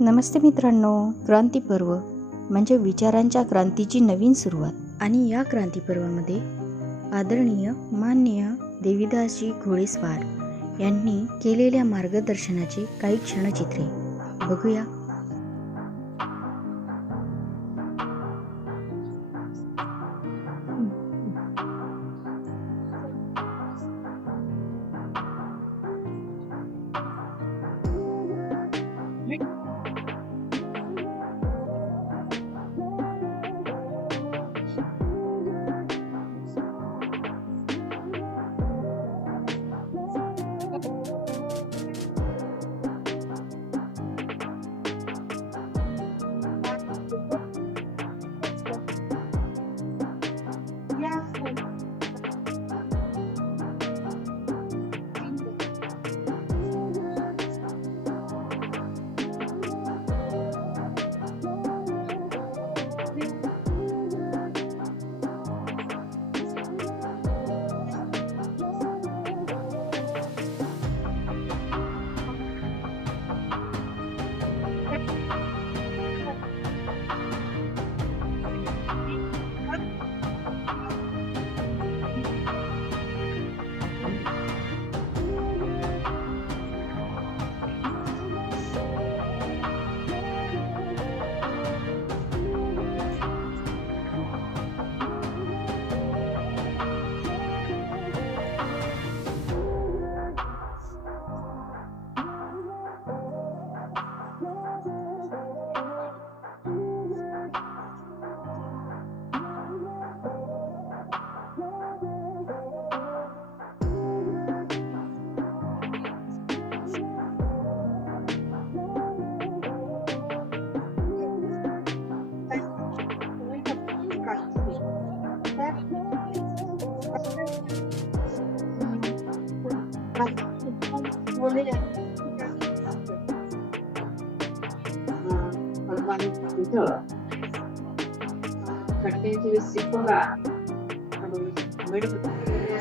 नमस्ते मित्रांनो. क्रांती पर्व म्हणजे विचारांच्या क्रांतीची नवीन सुरुवात. आणि या क्रांती पर्वामध्ये आदरणीय माननीय देवीदासजी घोडेस्वार यांनी केलेल्या मार्गदर्शनाची काही क्षणचित्रे बघूया.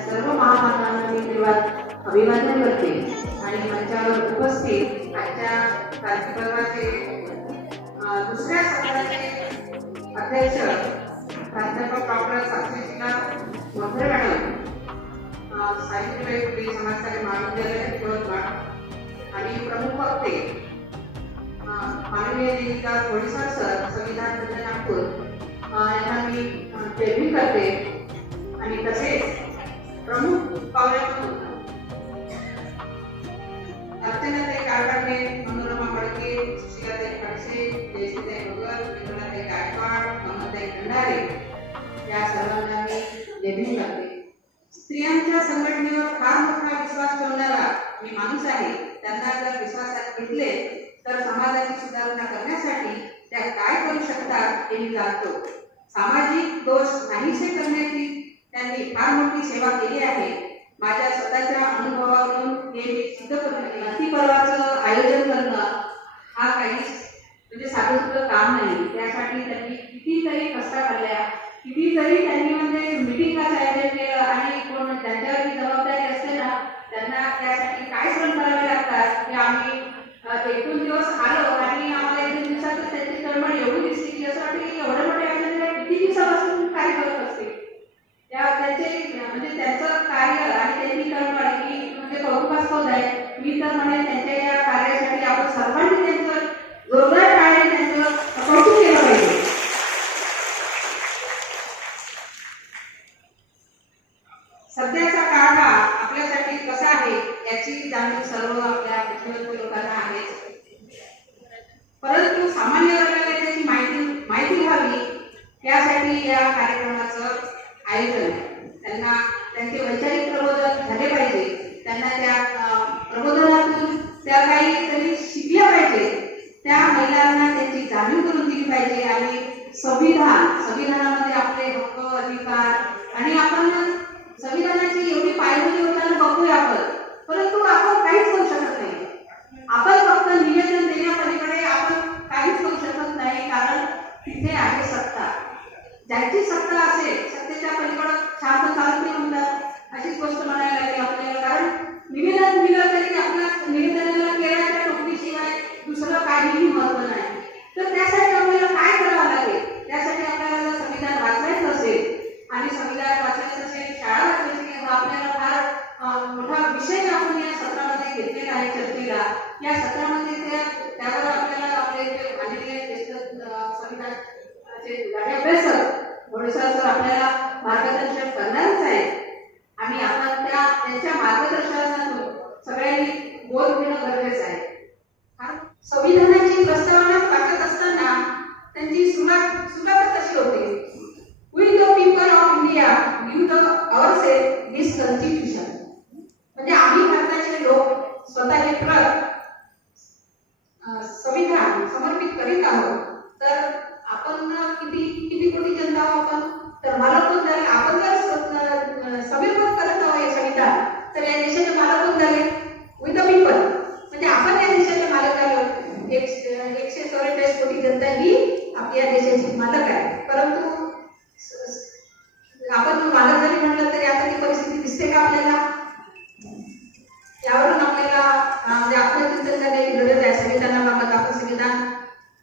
सर्व महामानवांना मी अभिवादन करते आणि मंचावर उपस्थित आजच्या कार्यक्रमाचे दुसऱ्या सत्राचे अध्यक्ष प्राध्यापक डॉक्टर साक्षीनाथ मोठे मॅडम, सावित्रीबाई फुले समाजकार्य महाविद्यालय यवतमाळ आणि प्रमुख वक्ते माननीय देवीदास घोडेस्वार सर, संविधान मंच नागपूर यांना मी जयभीम करते. आणि तसेच प्रमुख पाहुण्यांमधून अर्चनाताई कारभारे, मनोरमा फडके, सुशीलाताई खडसे, जयश्रीताई भगर, इंद्राताई गायकवाड, कमलताई भंडारे या सर्वांना मी जयभीम करते. स्त्रियांच्या संघटनेवर फार मोठा विश्वास ठेवणारा मी माणूस आहे. त्यांना जर विश्वासात घेतले तर समाजाची सुधारणा करण्यासाठी त्या काय करू शकतात हे मी जाणतो. सामाजिक दोष नाहीसे करण्याची त्यांनी फार मोठी सेवा केली आहे. माझ्या स्वतःच्या अनुभवावरून हे मी सिद्ध करून क्रांती पर्वाचं आयोजन करणं हा काही म्हणजे साधं काम नाही. त्यासाठी त्यांनी कितीतरी कष्ट काढल्या, कितीतरी त्यांनी म्हणजे मिटिंगचं आयोजन केलं आणि कोण ज्यांच्यावरती जबाबदारी असते ना त्यांना त्यासाठी काय श्रम करावे लागतात हे आम्ही 1-2 दिवस आलो आणि आम्हाला 1-2 दिवसातच त्यांची तळमळ एवढी दिसली की असं वाटतं की एवढ्या मोठ्या आयोजनाला किती दिवसापासून काय करत असते. त्यांचे म्हणजे त्यांचं कार्य आणि त्यांची तळमळ ही म्हणजे कौतुकास्पद आहे. मी तर म्हणेन त्यांच्या या कार्यासाठी आपण सर्वांनी त्यांचं जोरदार टाळ्याने त्यांचं कौतुक केलं पाहिजे. सध्याचा काळ हा आपल्यासाठी कसा आहे याची जाणीव सर्व आपल्या पृथ्वीवरच्या लोकांना आहे. परंतु सामान्य वर्गाला त्याची माहिती व्हावी यासाठी या कार्यक्रमाचं आयोजन आहे. त्यांना त्यांचे वैचारिक प्रबोधन झाले पाहिजे. त्यांना त्या प्रबोधनातून त्या काहीतरी शिकल्या पाहिजे. त्या महिलांना त्याची जाणीव करून दिली पाहिजे. आणि संविधानामध्ये आपले हक्क, अधिकार आणि आपण संविधानाची एवढी पायरी होताना बघतोय आपण, परंतु आपण काहीच करू शकत नाही. आपण फक्त निवेदन देण्यापलीकडे आपण काहीच करू शकत नाही. कारण तिथे आहे सत्ता. ज्यांची सत्ता असेल सत्तेच्या पलीकडे शांत चालत नाही म्हणतात, अशीच गोष्ट म्हणायला लागेल आपल्याला. कारण निवेदन दिलं तरी आपल्या निवेदनाला केळ्याच्या टोपलीशिवाय दुसरं काहीही महत्व नाही. तर त्यासाठी आपल्याला काय करावं लागेल? त्यासाठी आपल्याला जर संविधान वाचवायचं असेल आणि संविधान वाचायचं असेल, शाळा वाचवायची, हा आपल्याला फार मोठा विषय आपण या सत्रामध्ये घेतलेला आहे चर्चेला. या सत्रामध्ये त्यावर आपल्याला आपले जे माननीय संविधानाचे अभ्यासक घोडेसर सर आपल्याला मार्गदर्शन करणारच आहे आणि आपण त्यांच्या मार्गदर्शनातून सगळ्यांनी बोध घेणं गरजेचं आहे. संविधानाची प्रस्तावना वाचत असताना त्यांची सुरुवात कशी होते? We the people of India give the ourselves this constitution. म्हणजे आम्ही भारताचे लोक स्वतःचे संविधान समर्पित करीत आहोत. तर आपण किती कोटी जनता आहोत आपण? तर मला पण झाले, आपण जर समर्पित करत आहोत हे संविधान, तर या देशाचे मालक कोण झाले? We the people. म्हणजे आपण या देशाचे मालक आहोत. 144 कोटी जनता ही आपल्या देशाची मालक आहे. परंतु आपण मालक जरी म्हटलं तरी आता ती परिस्थिती दिसते का आपल्याला? यावरून आपल्याला म्हणजे आपल्या चिंतन करण्याची गरज आहे. संविधानाबाबत आपण संविधान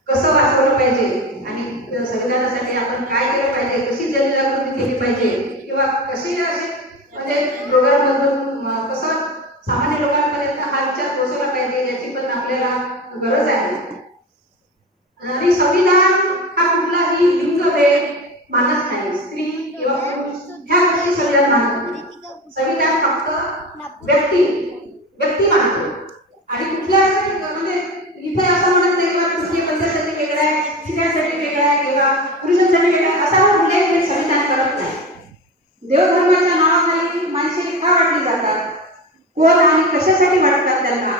कसं वाचवलं पाहिजे आणि संविधानासाठी आपण काय केलं पाहिजे, कशी जनजागृती केली पाहिजे किंवा कशी असे म्हणजे प्रोग्राम मधून कसं सामान्य लोकांपर्यंत हा विचार पोहोचवला पाहिजे याची पण आपल्याला गरज आहे. आणि संविधान हा कुठलाही लिंगभेद मानत नाही, स्त्री किंवा पुरुष ह्या गोष्टी संविधान मानत नाही. संविधान फक्त व्यक्ती मानतो आणि कुठल्या म्हणजे इथे असं म्हणत नाही किंवा तुझ्या पैशासाठी वेगळा आहे, स्त्रियांसाठी वेगळा आहे किंवा पुरुषांसाठी वेगळा आहे असा उल्लेख हे संविधान करत नाही. देवधर्माच्या नावाखाली माणसे का वाटली जातात, कोण आणि कशासाठी वाटतात त्यांना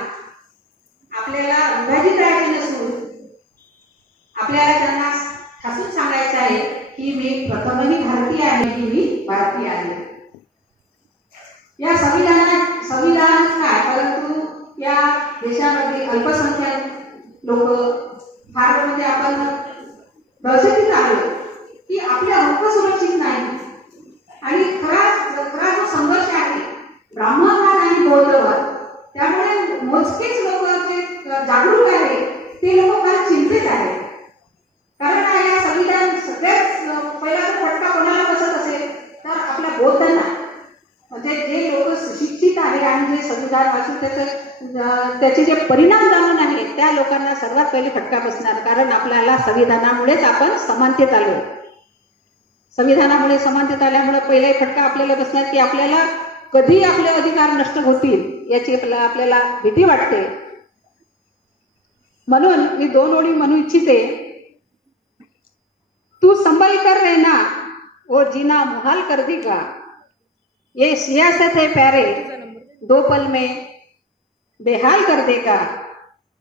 आपल्याला विभाजित राहायचे नसून आपल्याला त्यांना ठासून सांगायचं आहे की मी प्रथमही भारतीय आहे, की मी भारतीय आहे. या संविधान काय, परंतु या देशामध्ये अल्पसंख्याक लोक फार म्हणजे आपण दहशतीत आलो की आपले हक्क सुरक्षित नाही आणि खरा जो संघर्ष आहे ब्राह्मणवाद आणि बौद्धवाद, त्यामुळे मोजकेच लोक जे जागरूक आहे ते लोक फार चिंतित आहेत. कारण या संविधान सगळ्यात पहिला फटका कोणाला बसत असेल तर आपल्या बौद्धांना. म्हणजे जे लोक सुशिक्षित आहे आणि जे संविधान वाचून त्याचे जे परिणाम जाणून आहे त्या लोकांना सर्वात पहिले फटका बसणार. कारण आपल्याला संविधानामुळेच आपण समानतेत आलो. संविधानामुळे समानतेत आल्यामुळे पहिला फटका आपल्याला बसणार की आपल्याला कधी आपले अधिकार नष्ट होतील याची आपल्याला भीती वाटते. म्हणून मी 2 ओळी म्हणू इच्छिते. तू संभल कर रहना वो जीना मुहाल कर देगा, ये सियासत है प्यारे 2 पल में बेहाल कर देगा,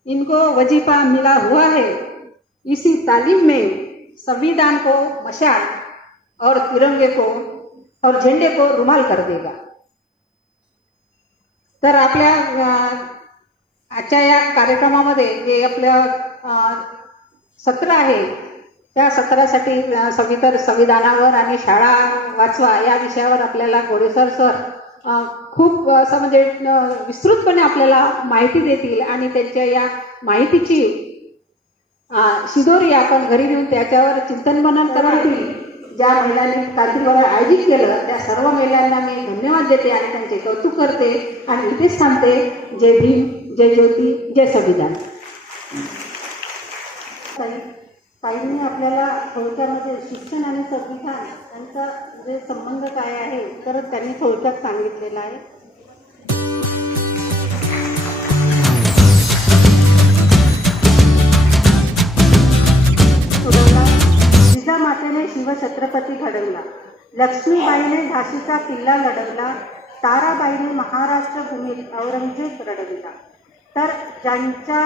इनको वजीफा मिला हुआ है इसी तालीम में संविधान को मशाल और तिरंगे को और झंडे को रुमाल कर देगा. तर आपल्या आजच्या या कार्यक्रमामध्ये जे आपलं सत्र आहे त्या सत्रासाठी संविधानावर आणि शाळा वाचवा या विषयावर आपल्याला घोडेसर सर खूप असं म्हणजे विस्तृतपणे आपल्याला माहिती देतील आणि त्यांच्या या माहितीची शिदोरी आपण घरी नेऊन त्याच्यावर चिंतन मनन करतील. ज्या महिलांनी कार्यक्रम आयोजित केलं त्या सर्व महिलांना मी धन्यवाद देते आणि त्यांचे कौतुक करते आणि इथेच थांबते. जय भीम, जय ज्योती, जय संविधान. ताईंनी आपल्याला थोडक्यामध्ये शिक्षण आणि संविधान यांचा जे संबंध काय आहे तर त्यांनी थोडक्यात सांगितलेलं आहे. जिजामातेने शिवछत्रपती घडवला, लक्ष्मीबाईने झाशीचा किल्ला लढवला, ताराबाईने महाराष्ट्र भूमीत औरंगजेब रडविला. तर ज्यांच्या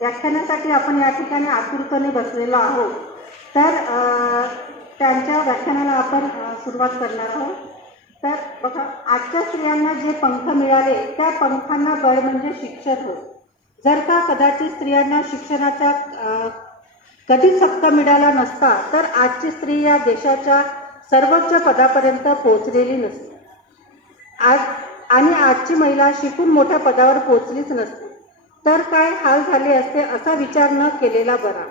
व्याख्यानासाठी आपण या ठिकाणी आतुरतेने बसलेलो आहोत तर त्यांच्या व्याख्यानाला आपण सुरुवात करणार आहोत. तर बघा, आजच्या स्त्रियांना जे पंख मिळाले त्या पंखांना बळ म्हणजे शिक्षण होय. जर का कदाचित स्त्रियांना शिक्षणाचा कधीच हक्क मिळाला नसता तर आजची स्त्री या देशाच्या सर्वोच्च पदापर्यंत पोहोचलेली नसते. आजची महिला शिकून मोठ्या पदावर पोहोचलीच नसते. तर काय हाल झाले असते असा विचार न केलेला बरा.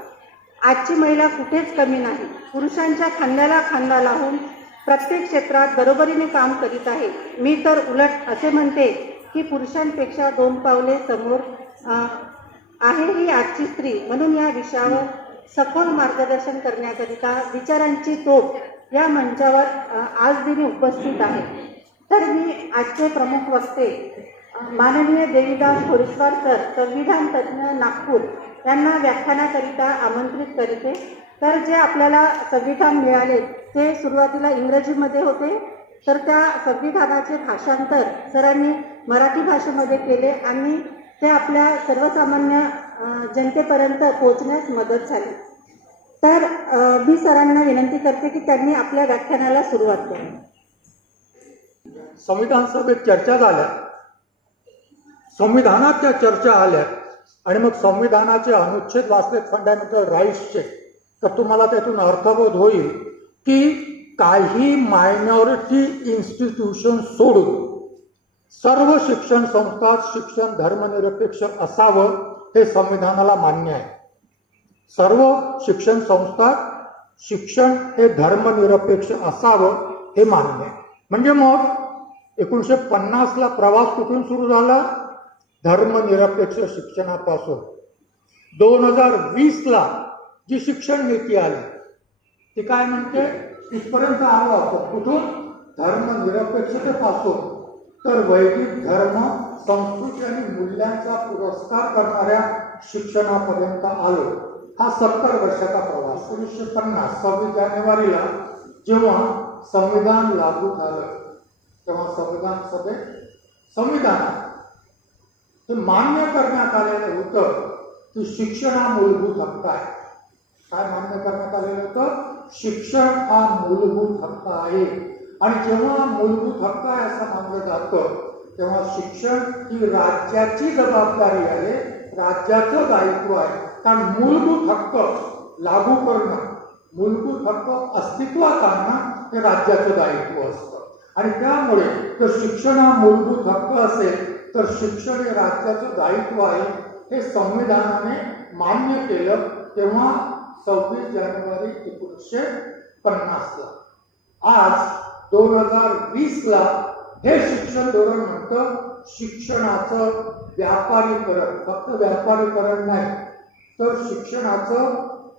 आजची महिला कुठेच कमी नाही. पुरुषांच्या खांद्याला खांदा लावून प्रत्येक क्षेत्रात बरोबरीने काम करीत आहे. मी तर उलट असे म्हणते की पुरुषांपेक्षा 2 पावले समोर आहे ही आजची स्त्री. म्हणून या विषयावर सखोल मार्गदर्शन करण्याकरिता विचारांची तोफ या मंचावर आज दिनी उपस्थित आहे. तर मी आजचे प्रमुख वक्ते माननीय देवीदास घोडेस्वार सर, संविधान तज्ज्ञ, नागपूर यांना व्याख्यानाकरिता आमंत्रित करते. तर जे आपल्याला संविधान मिळाले ते सुरुवातीला इंग्रजीमध्ये होते, तर त्या संविधानाचे भाषांतर सरांनी मराठी भाषेमध्ये केले आणि ते आपल्या सर्वसामान्य जनतेपर्यंत पोहोचण्यास मदत झाली. तर मी सरांना विनंती करते की त्यांनी आपल्या व्याख्यानाला सुरुवात करावी. संविधान सभेत चर्चा झाल्या, संविधानाच्या चर्चा आल्या आणि मग संविधानाचे अनुच्छेद वाचलेत फंडामेंटल राईट्सचे, तर तुम्हाला त्यातून अर्थबोध होईल की काही मायनॉरिटी इन्स्टिट्यूशन सोडून सर्व शिक्षण संस्थात शिक्षण धर्मनिरपेक्ष असावं हे संविधानाला मान्य आहे. सर्व शिक्षण संस्थात शिक्षण हे धर्मनिरपेक्ष असावं हे मान्य आहे. म्हणजे मग 1950ला प्रवास कुठून सुरू झाला? धर्मनिरपेक्ष शिक्षणापासून. 2020ला जी शिक्षण नीती आली ती काय म्हणते? इथपर्यंत आलो आपण. कुठून? धर्मनिरपेक्षतेपासून तर वैदिक धर्म, संस्कृती आणि मूल्यांचा पुरस्कार करणाऱ्या शिक्षणापर्यंत आलो. हा 70 वर्षाचा प्रवास. 1950 26 जानेवारीला जेव्हा संविधान लागू झालं तेव्हा संविधान सभेत संविधान हे मान्य करण्यात आलेलं होतं की शिक्षण हा मूलभूत हक्क आहे. काय मान्य करण्यात आलेलं होतं? शिक्षण हा मूलभूत हक्क आहे. आणि जेव्हा मूलभूत हक्क आहे असं मानलं जातं तेव्हा शिक्षण ही राज्याची जबाबदारी आहे, राज्याचं दायित्व आहे. कारण मूलभूत हक्क लागू करणं, मूलभूत हक्क अस्तित्वात आणणं हे राज्याचं दायित्व असतं. आणि त्यामुळे जर शिक्षण हा मूलभूत हक्क असेल तर शिक्षण हे राज्याचं दायित्व आहे हे संविधानाने मान्य केलं तेव्हा 26 जानेवारी 1950ला. आज 2020ला हे शिक्षण धोरण म्हणतं शिक्षणाचं व्यापारीकरण. फक्त व्यापारीकरण नाही तर शिक्षणाचं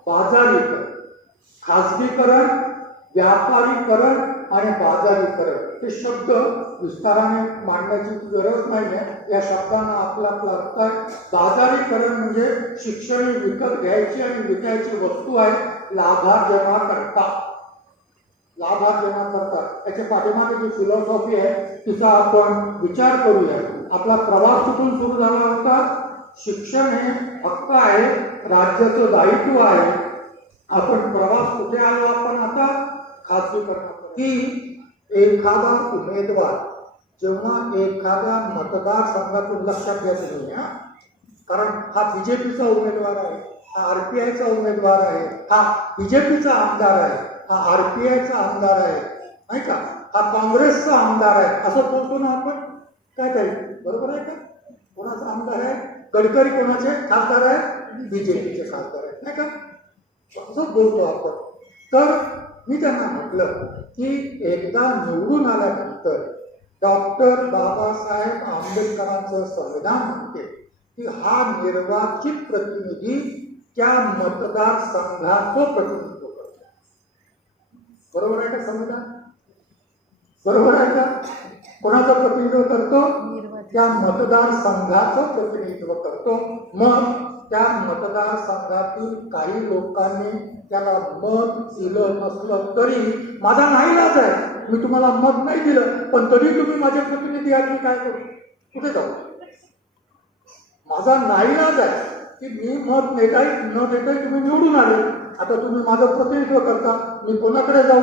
बाजारीकरण. खाजगीकरण, व्यापारीकरण आणि बाजारीकरण हे शब्द विस्ताराने मांडण्याची गरज नाही आहे. या शब्दांना आपला आपला अर्थ आहे. बाजारीकरण म्हणजे शिक्षण विकत घ्यायची आणि विकायची वस्तू आहे लाभार्जनाकरता. लाभार्जनाकरता याच्या पाठीमागे जी फिलॉसॉफी आहे तिचा आपण विचार करूया. आपला प्रवास कुठून सुरू झाला होता? शिक्षण हे हक्क आहे, राज्याचं दायित्व आहे. आपण प्रवास कुठे आलो? आपण आता खाजगीकरणाकडे. की एखादा उमेदवार जेव्हा एखाद्या मतदारसंघातून, लक्षात घ्या तुम्ही, कारण हा बीजेपीचा उमेदवार आहे, हा आरपीआयचा उमेदवार आहे, हा बीजेपीचा आमदार आहे, हा आरपीआयचा आमदार आहे, नाही का, हा काँग्रेसचा आमदार आहे, असं बोलतो ना आपण. काय काही बरोबर आहे का? कोणाचा आमदार आहे? गडकरी कोणाचे खासदार आहेत? बीजेपीचे खासदार आहेत, नाही का? असं बोलतो आपण. तर मी त्यांना म्हटलं की एकदा निवडून आल्यानंतर डॉक्टर बाबासाहेब आंबेडकरांचं संविधान म्हणते की हा निर्वाचित प्रतिनिधी त्या मतदारसंघाचं प्रतिनिधित्व करतो. बरोबर आहे का? संविधान बरोबर आहे का? कोणाचं प्रतिनिधित्व करतो? त्या मतदारसंघाचं प्रतिनिधित्व करतो. मग त्या मतदारसंघातील काही लोकांनी त्याला मत दिलं नसलं तरी माझा नाईलाज आहे. मी तुम्हाला मत नाही दिलं पण तरी तुम्ही माझे प्रतिनिधी आहात, मी काय करू? कुठे जाऊ? माझा नाईलाज आहे की मी मत न देताही तुम्ही निवडून आले. आता तुम्ही माझं प्रतिनिधित्व करता, मी कोणाकडे जाऊ?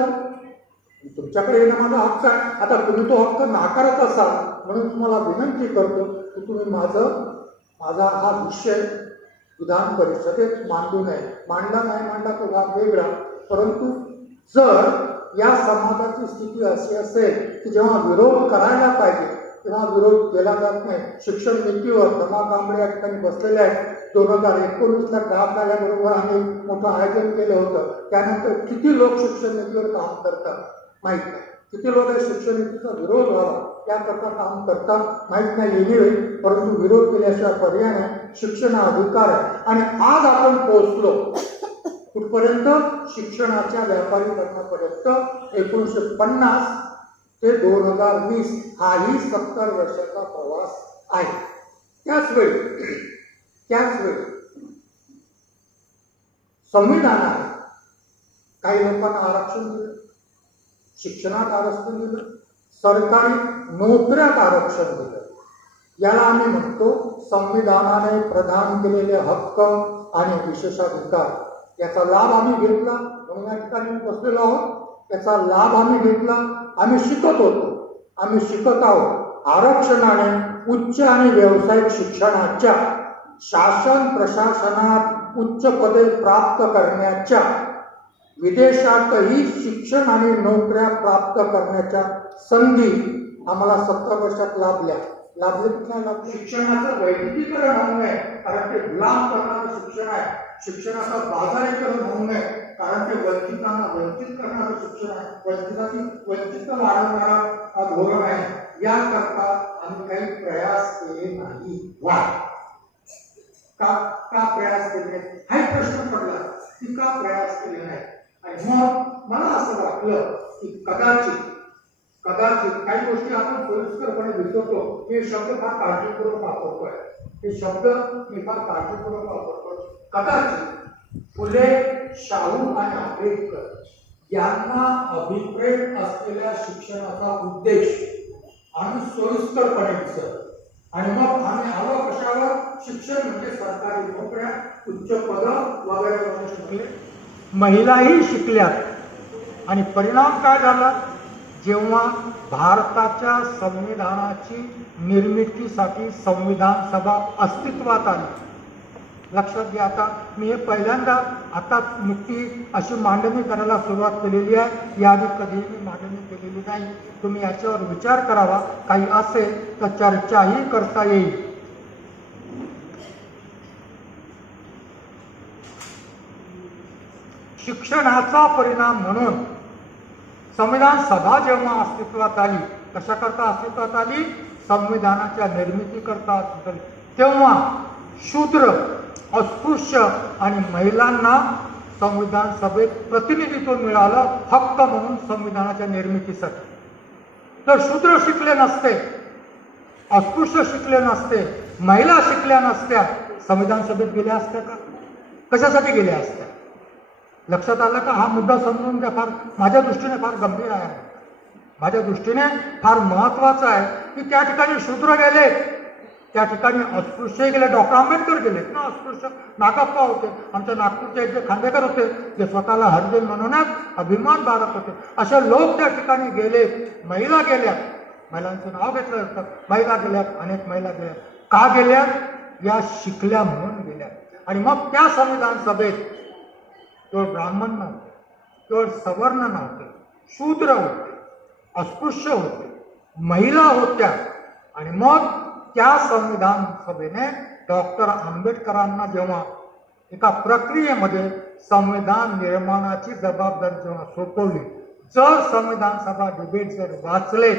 तुमच्याकडे येणं माझा हक्क आहे. आता तुम्ही तो हक्क नाकारत असाल म्हणून तुम्हाला विनंती करतो की तुम्ही माझा हा विषय विधान परिषदेत मांडू नये. मांडला नाही मांडला तो भाग वेगळा, परंतु जर या समाजाची स्थिती अशी असेल की जेव्हा विरोध करायला पाहिजे किंवा विरोध केला जात नाही. शिक्षण नीतीवर रमा कांबळे या ठिकाणी बसलेले आहेत. 2019ला ड्राफ्ट आल्याबरोबर आम्ही मोठं आयोजन केलं होतं. त्यानंतर किती लोक शिक्षण नीतीवर काम करतात माहीत नाही. किती लोक शिक्षण नीतीचा विरोध व्हावा याकरता काम करतात माहीत नाही एनिवे, परंतु विरोध केल्याशिवाय पर्याय नाही. शिक्षण हा अधिकार आहे. आणि आज आपण पोहोचलो कुठपर्यंत? शिक्षणाच्या व्यापारीकरणापर्यंत. 1950 ते 2020 हाही 70 वर्षाचा प्रवास आहे. त्याचवेळी संविधानाने काही लोकांना आरक्षण दिलं, शिक्षणात आरक्षण दिलं, सरकारी नोकऱ्यात आरक्षण दिलं. याला आम्ही म्हणतो संविधानाने प्रदान केलेले हक्क आणि विशेषाधिकार. याचा लाभ आम्ही घेतला म्हणून या ठिकाणी बसलेलो आहोत. याचा लाभ आम्ही घेतला. आम्ही शिकत होतो, आम्ही शिकत आहोत. आरक्षणाने उच्च आणि व्यावसायिक शिक्षणाच्या, शासन प्रशासनात उच्च पदे प्राप्त करण्याच्या, विदेशातही शिक्षण आणि नोकऱ्या प्राप्त करण्याच्या संधी आम्हाला 70 वर्षात लाभले कुठल्या लाभले? शिक्षणाचं वैविध्यीकरण होऊ नये कारण ते गुलाम करणारं शिक्षण आहे. शिक्षणाचं बाजारीकरण होऊ नये कारण ते वंचितांना वंचित करणारं शिक्षण आहे. वंचित वाढवणारा धोरण आहे. याकरता आम्ही काही प्रयास केले नाही. का प्रयास केले हा प्रश्न पडला की का प्रयास केले नाही. आणि मग मला असं वाटलं की कदाचित काही गोष्टी आपण सोयीस्करपणे विसरतो. हे शब्द फार काळजीपूर्वक वापरतोय. कदाचित फुले, शाहू आणि आंबेडकर यांना अभिप्रेत असलेल्या शिक्षणाचा उद्देश आम्ही सोयीस्करपणे विसरतो. आणि मग आम्ही आलो कशावर? शिक्षण म्हणजे सरकारी नोकऱ्या, उच्च पद वगैरे शिकले. महिलाही शिकल्यात आणि परिणाम काय झाला? जेव्हा भारताच्या संविधानाची निर्मितीसाठी संविधान सभा अस्तित्वात आली. लक्षात घ्या, आता मी हे पहिल्यांदा आता नुकती अशी मांडणी करायला सुरुवात केलेली आहे. याआधी कधीही मी मांडणी केलेली नाही. तुम्ही याच्यावर विचार करावा. काही असेल तर चर्चाही करता येईल. शिक्षणाचा परिणाम म्हणून संविधान सभा जेव्हा अस्तित्वात आली, कशाकरता अस्तित्वात आली? संविधानाच्या निर्मितीकरता अस्तित्वात आली. तेव्हा शूद्र, अस्पृश्य आणि महिलांना संविधान सभेत प्रतिनिधित्व मिळालं हक्क म्हणून संविधानाच्या निर्मितीसाठी. तर शूद्र शिकले नसते, अस्पृश्य शिकले नसते, महिला शिकल्या नसत्या, संविधान सभेत गेल्या असत्या का? कशासाठी गेल्या असत्या? लक्षात आलं का? हा मुद्दा समजून घ्या. फार माझ्या दृष्टीने फार गंभीर आहे. माझ्या दृष्टीने फार महत्वाचं आहे की त्या ठिकाणी शूद्र गेले, त्या ठिकाणी अस्पृश्य गेले. डॉक्टर आंबेडकर गेलेत ना, अस्पृश्य नागप्पा होते, आमच्या नागपूरचे एक जे खांडेकर होते जे स्वतःला हरिजन म्हणूनच अभिमान बाळगत होते. असे लोक त्या ठिकाणी गेले. महिला गेल्यात, महिलांचं नाव घेतलं जातं. महिला गेल्यात, अनेक महिला गेल्यात. का गेल्यात? या शिकल्या म्हणून गेल्यात. आणि मग त्या संविधान सभेत केवळ ब्राह्मण नव्हते, केवळ सवर्ण नव्हते, शूद्र होते, अस्पृश्य होते, महिला होत्या. आणि मग त्या संविधान सभेने डॉक्टर आंबेडकरांना जेव्हा एका प्रक्रियेमध्ये संविधान निर्माणाची जबाबदारी जेव्हा सोपवली, जर संविधान सभा डिबेट जर वाचले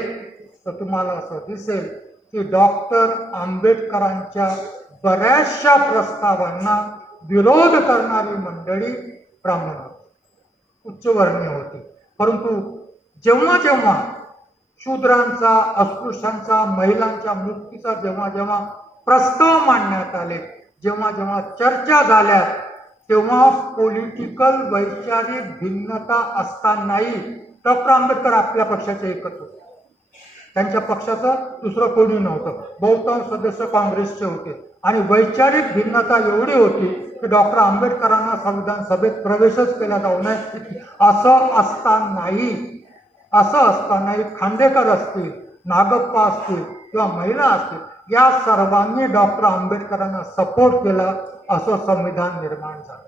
तर तुम्हाला असं दिसेल की डॉक्टर आंबेडकरांच्या बऱ्याचशा प्रस्तावांना विरोध करणारी मंडळी ब्राह्मण उच्चवर्णीय होती. परंतु जेव्हा जेव्हा शूद्रांचा, अस्पृश्यांचा, महिलांच्या मुक्तीचा जेव्हा जेव्हा प्रस्ताव मांडण्यात आले, जेव्हा जेव्हा चर्चा झाल्या, तेव्हा पॉलिटिकल वैचारिक भिन्नता असतानाही डॉक्टर आंबेडकर आपल्या पक्षाचे एकच होते. त्यांच्या पक्षाचं दुसरं कोणी नव्हतं. बहुतांश सदस्य काँग्रेसचे होते. आणि वैचारिक भिन्नता एवढी होती की डॉक्टर आंबेडकरांना संविधान सभेत प्रवेशच केला जाऊ नये. असं असतानाही खांडेकर असतील, नागप्पा असतील किंवा महिला असतील, या सर्वांनी डॉक्टर आंबेडकरांना सपोर्ट केला. असं संविधान निर्माण झालं.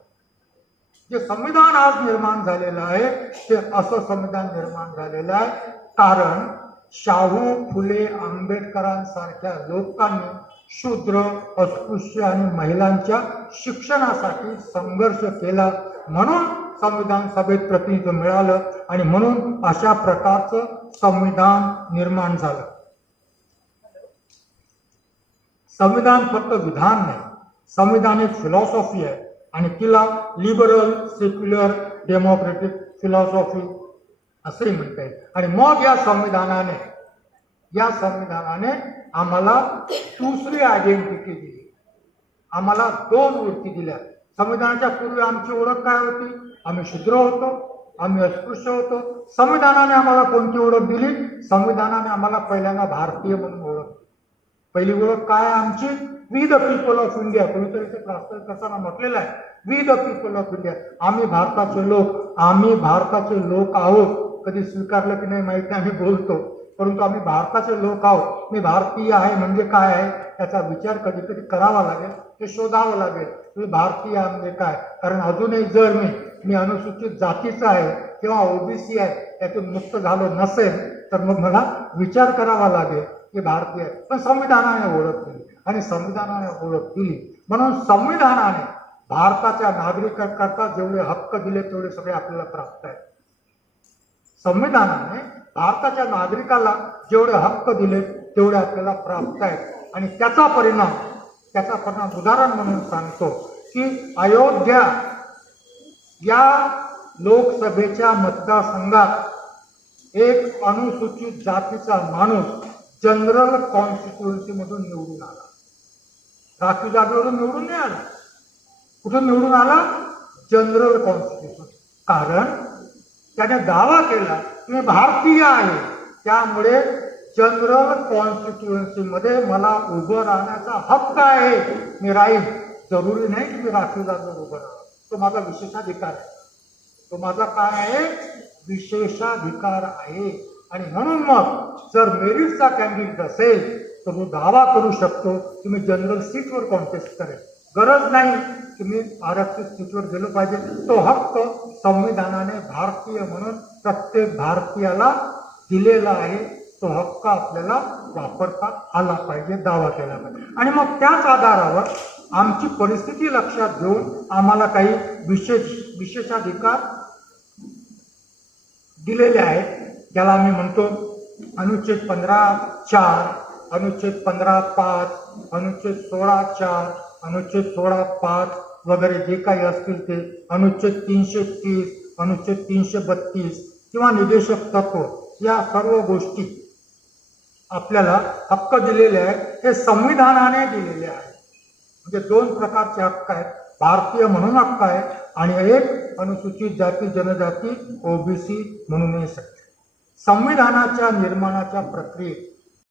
जे संविधान आज निर्माण झालेलं आहे ते असं संविधान निर्माण झालेलं आहे कारण शाहू फुले आंबेडकरांसारख्या लोकांनी शूद्र, अस्पृश्य आणि महिलांच्या शिक्षणासाठी संघर्ष केला, म्हणून संविधान सभेत प्रतिनिधित्व मिळालं आणि म्हणून अशा प्रकारचं संविधान निर्माण झालं. संविधान फक्त विधान नाही, संविधान एक फिलॉसॉफी आहे आणि तिला लिबरल, सेक्युलर, डेमोक्रेटिक फिलॉसॉफी असे म्हणता येईल. आणि मग या संविधानाने आम्हाला दुसरी आयडेंटिटी दिली, आम्हाला 2 वृत्ती दिल्या. संविधानाच्या पूर्वी आमची ओळख काय होती? आम्ही शूद्र होतो, आम्ही अस्पृश्य होतो. संविधानाने आम्हाला कोणती ओळख दिली? संविधानाने आम्हाला पहिल्यांदा भारतीय म्हणून ओळख. पहिली ओळख काय आहे आमची? We the people of India. कोणीतरी इथे प्रास्ताविक करताना म्हटलेलं आहे, we the people of India. आम्ही भारताचे लोक आहोत. कधी स्वीकारलं की नाही माहिती नाही, आम्ही बोलतो, परंतु आम्ही भारताचे लोक आहोत. मी भारतीय आहे म्हणजे काय आहे त्याचा विचार कधी कधी करावा लागेल, ते शोधावं लागेल. तुम्ही भारतीय म्हणजे काय? कारण अजूनही जर मी अनुसूचित जातीचा आहे किंवा ओबीसी आहे यातून मुक्त झालो नसेल तर मग मला विचार करावा लागेल की भारतीय आहे. पण संविधानाने ओळख दिली आणि संविधानाने ओळख दिली म्हणून संविधानाने भारताच्या नागरिकांकरता जेवढे हक्क दिले तेवढे सगळे आपल्याला प्राप्त आहेत. संविधानाने भारताच्या नागरिकाला जेवढे हक्क दिले तेवढे आपल्याला प्राप्त आहेत. आणि त्याचा परिणाम उदाहरण म्हणून सांगतो की अयोध्या या लोकसभेच्या मतदारसंघात एक अनुसूचित जातीचा माणूस जनरल कॉन्स्टिट्युएन्सी मधून निवडून आला. राखीव जागेवरून निवडून नाही आला. कुठून निवडून आला? General constitution. कारण त्याने दावा केला की मी भारतीय आहे, त्यामुळे जनरल कॉन्स्टिट्युएन्सी मध्ये मला उभं राहण्याचा हक्क आहे, मी राहील. जरुरी नाही की मी राखीव जागेवर उभं राहावं. तो माझा विशेषाधिकार आहे. तो माझा काय आहे? विशेषाधिकार आहे. आणि म्हणून मग जर मेरिटचा कॅन्डिडेट असेल तर तो दावा करू शकतो की मी जनरल सीटवर कॉन्टेस्ट करेल. गरज नाही की मी आरक्षित सीटवर गेलो पाहिजे. तो हक्क संविधानाने भारतीय म्हणून प्रत्येक भारतीयाला दिलेला आहे. तो हक्क आपल्याला वापरता आला पाहिजे, दावा केला पाहिजे. आणि मग त्याच आधारावर आमची परिस्थिती लक्षात घेऊन आम्हाला काही विशेषाधिकार दिलेले आहेत. ज्याला आम्ही म्हणतो अनुच्छेद 15(4), अनुच्छेद 15(5), अनुच्छेद 16(4), अनुच्छेद 16(5) वगैरे जे काही असतील ते, अनुच्छेद 330, अनुच्छेद 332 किंवा निदेशक तत्व, या सर्व गोष्टी आपल्याला हक्क दिलेले आहेत. हे संविधानाने दिलेले आहेत. म्हणजे 2 प्रकारचे हक्क आहेत. भारतीय म्हणून हक्क आहे आणि एक अनुसूचित जाती जनजाती ओबीसी म्हणूनही सत्य. संविधानाच्या निर्माणाच्या प्रक्रियेत